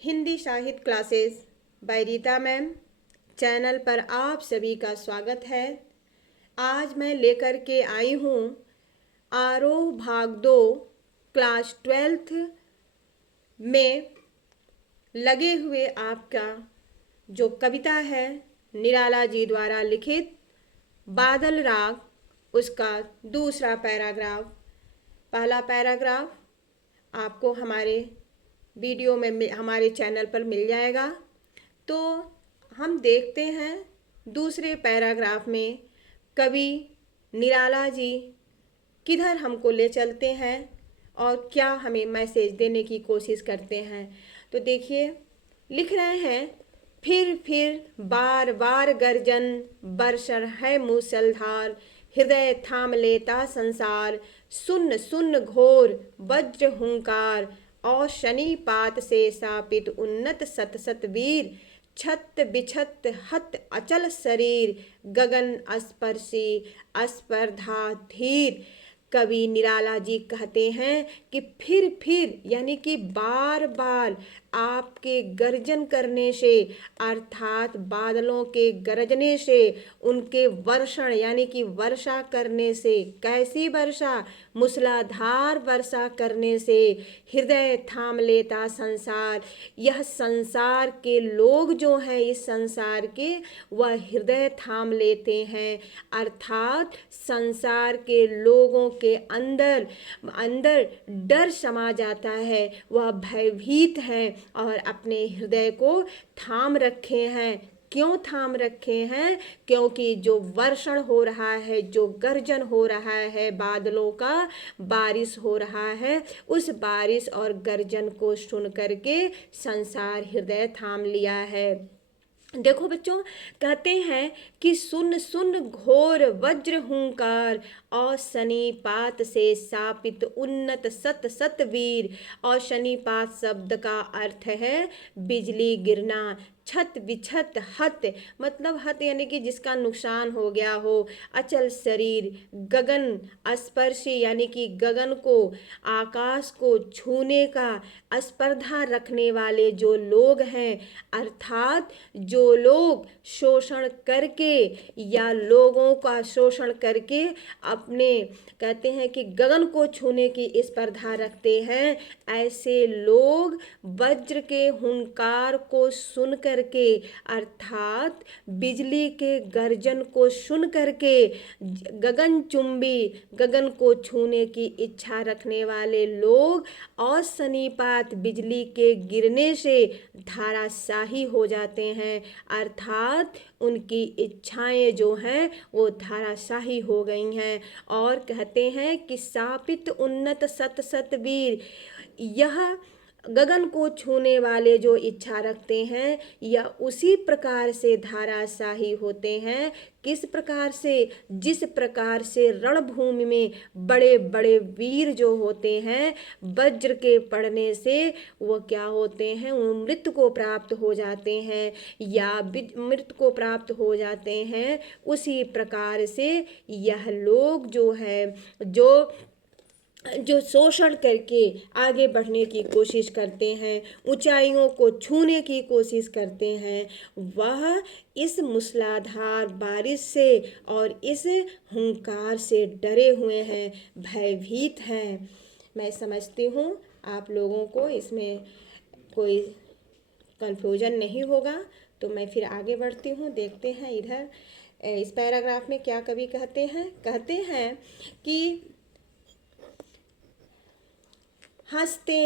हिंदी साहित्य classes bye Rita ma'am channel पर आप सभी का स्वागत है। आज मैं लेकर के आई हूँ आरोह भाग 2 क्लास 12th में लगे हुए आपका जो कविता है निराला जी द्वारा लिखित बादल राग, उसका दूसरा पैराग्राफ। पहला पैराग्राफ आपको हमारे वीडियो में हमारे चैनल पर मिल जाएगा। तो हम देखते हैं दूसरे पैराग्राफ में कवि निराला जी किधर हमको ले चलते हैं और क्या हमें मैसेज देने की कोशिश करते हैं। तो देखिए, लिख रहे हैं, फिर बार बार गर्जन बरसर है मूसलधार, हृदय थाम लेता संसार, सुन्न सुन्न घोर वज्र हुंकार, और शनिपात से सापित उन्नत सत सत वीर, छत बिछत हत अचल शरीर, गगन स्पर्शी अस्पर्धा धीर। कवि निराला जी कहते हैं कि फिर यानी कि बार बार आपके गर्जन करने से अर्थात बादलों के गरजने से, उनके वर्षण यानी कि वर्षा करने से, कैसी वर्षा, मूसलाधार वर्षा करने से हृदय थाम लेता संसार। यह संसार के लोग जो हैं, इस संसार के, वह हृदय थाम लेते हैं। अर्थात संसार के लोगों के अंदर डर समा जाता है, वह भयभीत हैं और अपने हृदय को थाम रखे हैं। क्यों थाम रखे हैं? क्योंकि जो वर्षण हो रहा है, जो गर्जन हो रहा है बादलों का, बारिश हो रहा है, उस बारिश और गर्जन को सुन करके संसार हृदय थाम लिया है। देखो बच्चों, कहते हैं कि सुन सुन घोर वज्र हुंकार, और शनिपात से सापित उन्नत सत सत वीर। और शनिपात शब्द का अर्थ है बिजली गिरना। छत बिछत हत मतलब हत यानी कि जिसका नुकसान हो गया हो। अचल शरीर, गगन स्पर्शी यानी कि गगन को, आकाश को छूने का स्पर्धा रखने वाले जो लोग हैं, अर्थात जो लोग शोषण करके या लोगों का शोषण करके अपने, कहते हैं कि गगन को छूने की स्पर्धा रखते हैं, ऐसे लोग वज्र के हुंकार को सुन करके, अर्थात बिजली के गर्जन को सुन करके, गगनचुंबी गगन को छूने की इच्छा रखने वाले लोग और शनिपात बिजली के गिरने से धाराशाही हो जाते हैं। अर्थात उनकी इच्छाएं जो हैं वो धाराशाही हो गई हैं। और कहते हैं कि सापित उन्नत सत सत वीर, यह गगन को छूने वाले जो इच्छा रखते हैं, यह उसी प्रकार से धाराशाही होते हैं। किस प्रकार से? जिस प्रकार से रणभूमि में बड़े बड़े वीर जो होते हैं, वज्र के पड़ने से वो क्या होते हैं, वो मृत्यु को प्राप्त हो जाते हैं या मृत्यु को प्राप्त हो जाते हैं। उसी प्रकार से यह लोग जो है, जो शोषण करके आगे बढ़ने की कोशिश करते हैं, ऊंचाइयों को छूने की कोशिश करते हैं, वह इस मूसलाधार बारिश से और इस हुंकार से डरे हुए हैं, भयभीत हैं। मैं समझती हूँ आप लोगों को इसमें कोई कन्फ्यूजन नहीं होगा। तो मैं फिर आगे बढ़ती हूँ। देखते हैं इधर इस पैराग्राफ में क्या कवि कहते हैं। कहते हैं कि हंसते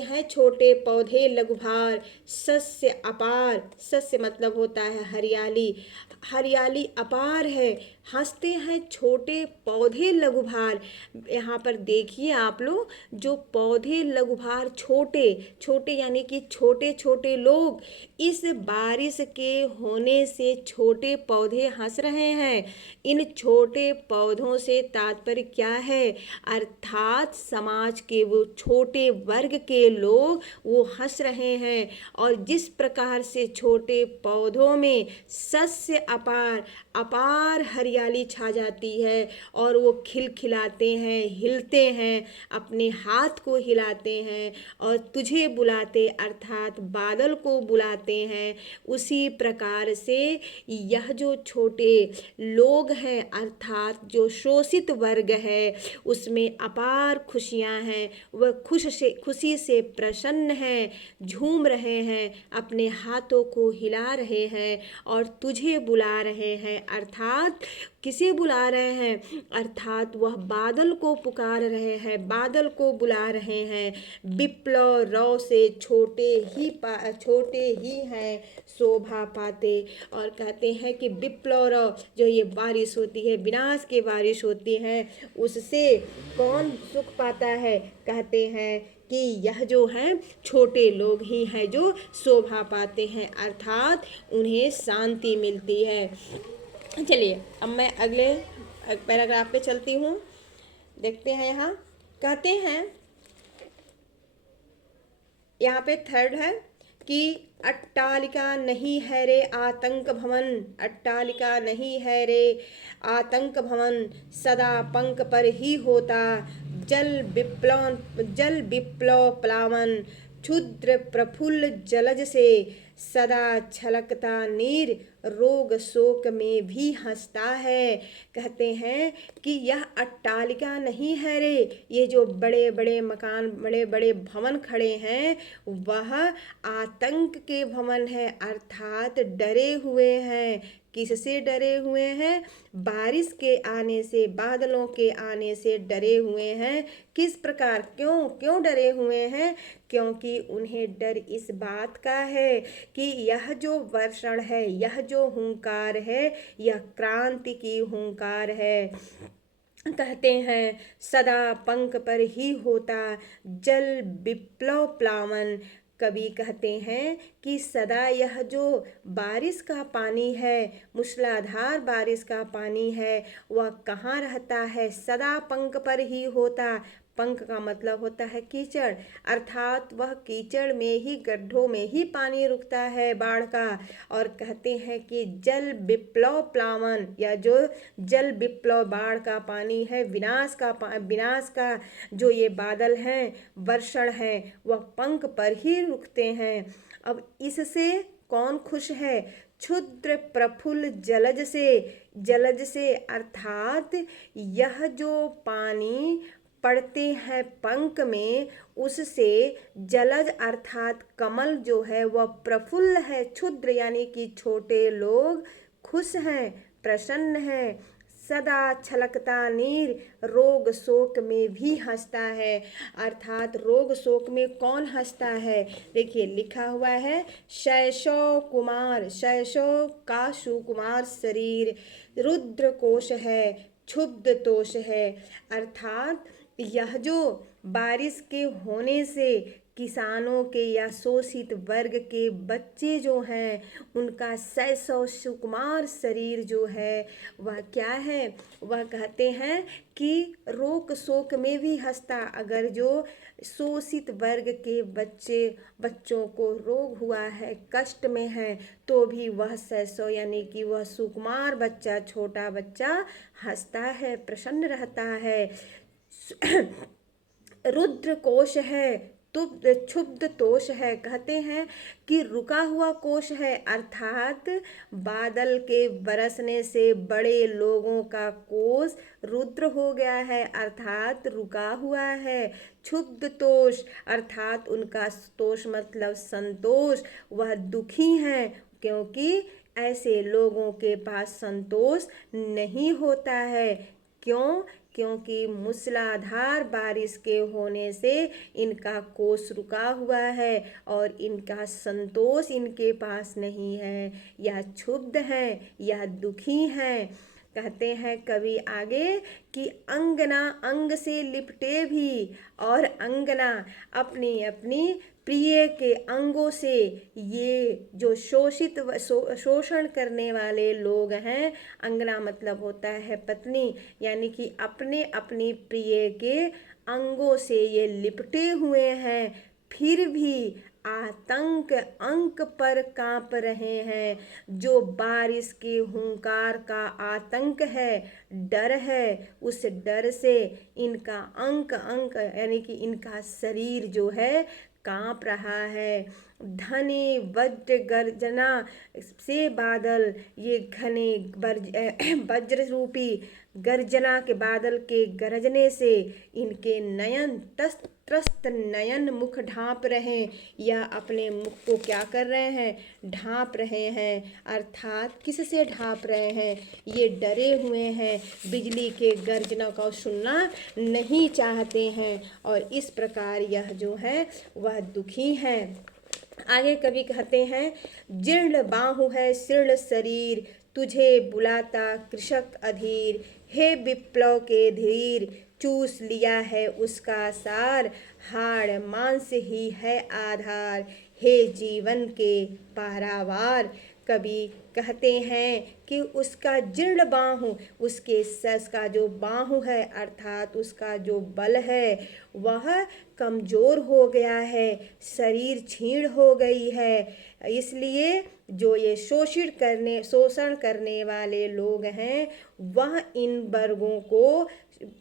हैं छोटे पौधे लघुभार, सस्य अपार, सस्य मतलब होता है हरियाली, हरियाली अपार है। हंसते हैं छोटे पौधे लघुभार, यहाँ पर देखिए आप लोग, जो पौधे लघुभार छोटे छोटे यानी कि छोटे छोटे लोग, इस बारिश के होने से छोटे पौधे हंस रहे हैं। इन छोटे पौधों से तात्पर्य क्या है? अर्थात समाज के वो छोटे वर्ग के लोग वो हंस रहे हैं। और जिस प्रकार से छोटे पौधों में सस्य अपार, अपार हरियाली हरियाली छा जाती है और वो खिलखिलाते हैं, हिलते हैं, अपने हाथ को हिलाते हैं और तुझे बुलाते अर्थात बादल को बुलाते हैं। उसी प्रकार से यह जो छोटे लोग हैं अर्थात जो शोषित वर्ग है उसमें अपार खुशियां हैं। वह खुशी से प्रसन्न हैं, झूम रहे हैं, अपने हाथों को हिला रहे हैं और तुझे बुला रहे हैं अर्थात किसे बुला रहे हैं अर्थात वह बादल को पुकार रहे हैं, बादल को बुला रहे हैं। विप्लव रौ से छोटे ही हैं शोभा पाते। और कहते हैं कि विप्लव रौ जो ये बारिश होती है, विनाश की बारिश होती है, उससे कौन सुख पाता है? कहते हैं कि यह जो है छोटे लोग ही हैं जो शोभा पाते हैं अर्थात उन्हें शांति मिलती है। चलिए अब मैं अगले पैराग्राफ पे चलती हूँ। देखते हैं यहाँ कहते हैं, यहाँ पे थर्ड है कि अट्टालिका नहीं है रे आतंक भवन, अट्टालिका नहीं है रे आतंक भवन, सदा पंख पर ही होता जल विप्लव प्लावन, क्षुद्र प्रफुल्ल जलज से सदा छलकता नीर, रोग शोक में भी हंसता है। कहते हैं कि यह अट्टालिका नहीं है रे, ये जो बड़े बड़े मकान, बड़े बड़े भवन खड़े हैं वह आतंक के भवन है अर्थात डरे हुए हैं। किससे डरे हुए हैं? बारिश के आने से, बादलों के आने से डरे हुए हैं। किस प्रकार, क्यों डरे हुए हैं? क्योंकि उन्हें डर इस बात का है कि यह जो वर्षण है, यह जो हुंकार है, यह क्रांति की हुंकार है। कहते हैं सदा पंख पर ही होता जल विप्लव प्लावन। कवि कहते हैं कि सदा यह जो बारिश का पानी है, मूसलाधार बारिश का पानी है, वह कहाँ रहता है? सदा पंख पर ही होता। पंख का मतलब होता है कीचड़, अर्थात वह कीचड़ में ही, गड्ढों में ही पानी रुकता है बाढ़ का। और कहते हैं कि जल विप्लव प्लावन, या जो जल विप्लव बाढ़ का पानी है, विनाश का जो ये बादल हैं, वर्षण है, वह पंख पर ही रुकते हैं। अब इससे कौन खुश है? क्षुद्र प्रफुल्ल जलज से अर्थात यह जो पानी पड़ते हैं पंख में, उससे जलज अर्थात कमल जो है वह प्रफुल्ल है। क्षुद्र यानी कि छोटे लोग खुश हैं, प्रसन्न हैं। सदा छलकता नीर, रोग शोक में भी हंसता है अर्थात रोग शोक में कौन हंसता है? देखिए लिखा हुआ है शैशव कुमार, शैशव का सुकुमार शरीर, रुद्र कोश है, क्षुब्ध तोष है। अर्थात यह जो बारिश के होने से किसानों के या शोषित वर्ग के बच्चे जो हैं, उनका शैशव सुकुमार शरीर जो है वह क्या है? वह कहते हैं कि रोग शोक में भी हंसता। अगर जो शोषित वर्ग के बच्चों को रोग हुआ है, कष्ट में है, तो भी वह शैशव यानी कि वह सुकुमार बच्चा, छोटा बच्चा हंसता है, प्रसन्न रहता है। रुद्र कोश है, क्षुब्ध तोष है। कहते हैं कि रुका हुआ कोश है अर्थात बादल के बरसने से बड़े लोगों का कोश रुद्र हो गया है अर्थात रुका हुआ है। क्षुब्ध तोष अर्थात उनका तोष मतलब संतोष, वह दुखी हैं क्योंकि ऐसे लोगों के पास संतोष नहीं होता है। क्यों? क्योंकि मूसलाधार बारिश के होने से इनका कोष रुका हुआ है और इनका संतोष इनके पास नहीं है। यह क्षुब्ध हैं, यह दुखी हैं। कहते हैं कवि आगे कि अंगना अंग से लिपटे भी, और अंगना अपनी अपनी प्रिय के अंगों से, ये जो शोषण करने वाले लोग हैं, अंगना मतलब होता है पत्नी, यानी कि अपने अपनी प्रिय के अंगों से ये लिपटे हुए हैं, फिर भी आतंक अंक पर कांप रहे हैं। जो बारिश के हुंकार का आतंक है, डर है, उस डर से इनका अंक अंक यानी कि इनका शरीर जो है कांप रहा है। धने वज्र गर्जना से बादल, ये घने वज्र रूपी गर्जना के बादल के गरजने से इनके नयन त्रस्त नयन मुख ढांप रहे, या अपने मुख को क्या कर रहे हैं, ढांप रहे हैं। अर्थात किससे ढांप रहे हैं, ये डरे हुए हैं, बिजली के गर्जना को सुनना नहीं चाहते हैं, और इस प्रकार यह जो है वह दुखी हैं। आगे कवि कहते हैं, जीर्ण बाहु है शीर्ण शरीर, तुझे बुलाता कृषक अधीर, हे विप्लव के धीर, चूस लिया है उसका सार, हाड़ मांस ही है आधार, हे जीवन के पारावार। कवि कहते हैं कि उसका जीर्ण बाहु, उसके सस का जो बाहु है अर्थात उसका जो बल है वह कमजोर हो गया है, शरीर क्षीण हो गई है। इसलिए जो ये शोषण करने वाले लोग हैं वह इन वर्गों को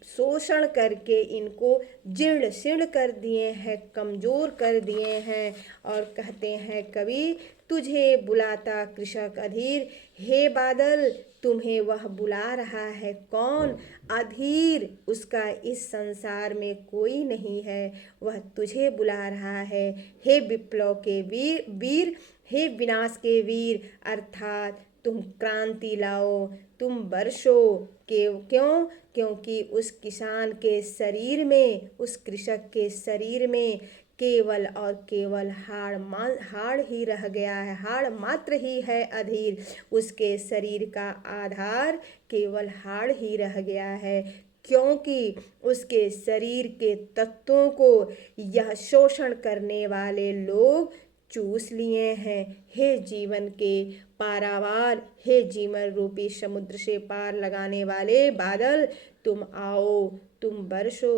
शोषण करके इनको जीर्ण शीर्ण कर दिए हैं, कमजोर कर दिए हैं। और कहते हैं कवि, तुझे बुलाता कृषक अधीर, हे बादल तुम्हें वह बुला रहा है कौन, अधीर उसका इस संसार में कोई नहीं है, वह तुझे बुला रहा है। हे विप्लव के वीर, हे विनाश के वीर, अर्थात तुम क्रांति लाओ, तुम बरसो। क्यों? क्योंकि उस किसान के शरीर में, उस कृषक के शरीर में केवल और केवल हाड़ ही रह गया है, हाड़ मात्र ही है अधीर, उसके शरीर का आधार केवल हाड़ ही रह गया है, क्योंकि उसके शरीर के तत्वों को यह शोषण करने वाले लोग चूस लिए हैं। हे जीवन के पारावार, हे जीवन रूपी समुद्र से पार लगाने वाले बादल, तुम आओ, तुम बरसो,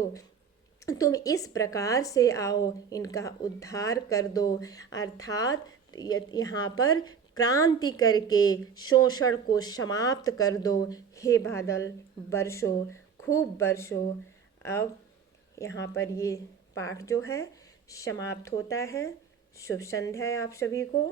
तुम इस प्रकार से आओ, इनका उद्धार कर दो। अर्थात यहाँ पर क्रांति करके शोषण को समाप्त कर दो। हे बादल बरसो, खूब बरसो। अब यहाँ पर ये पाठ जो है समाप्त होता है। शुभ संध्या आप सभी को।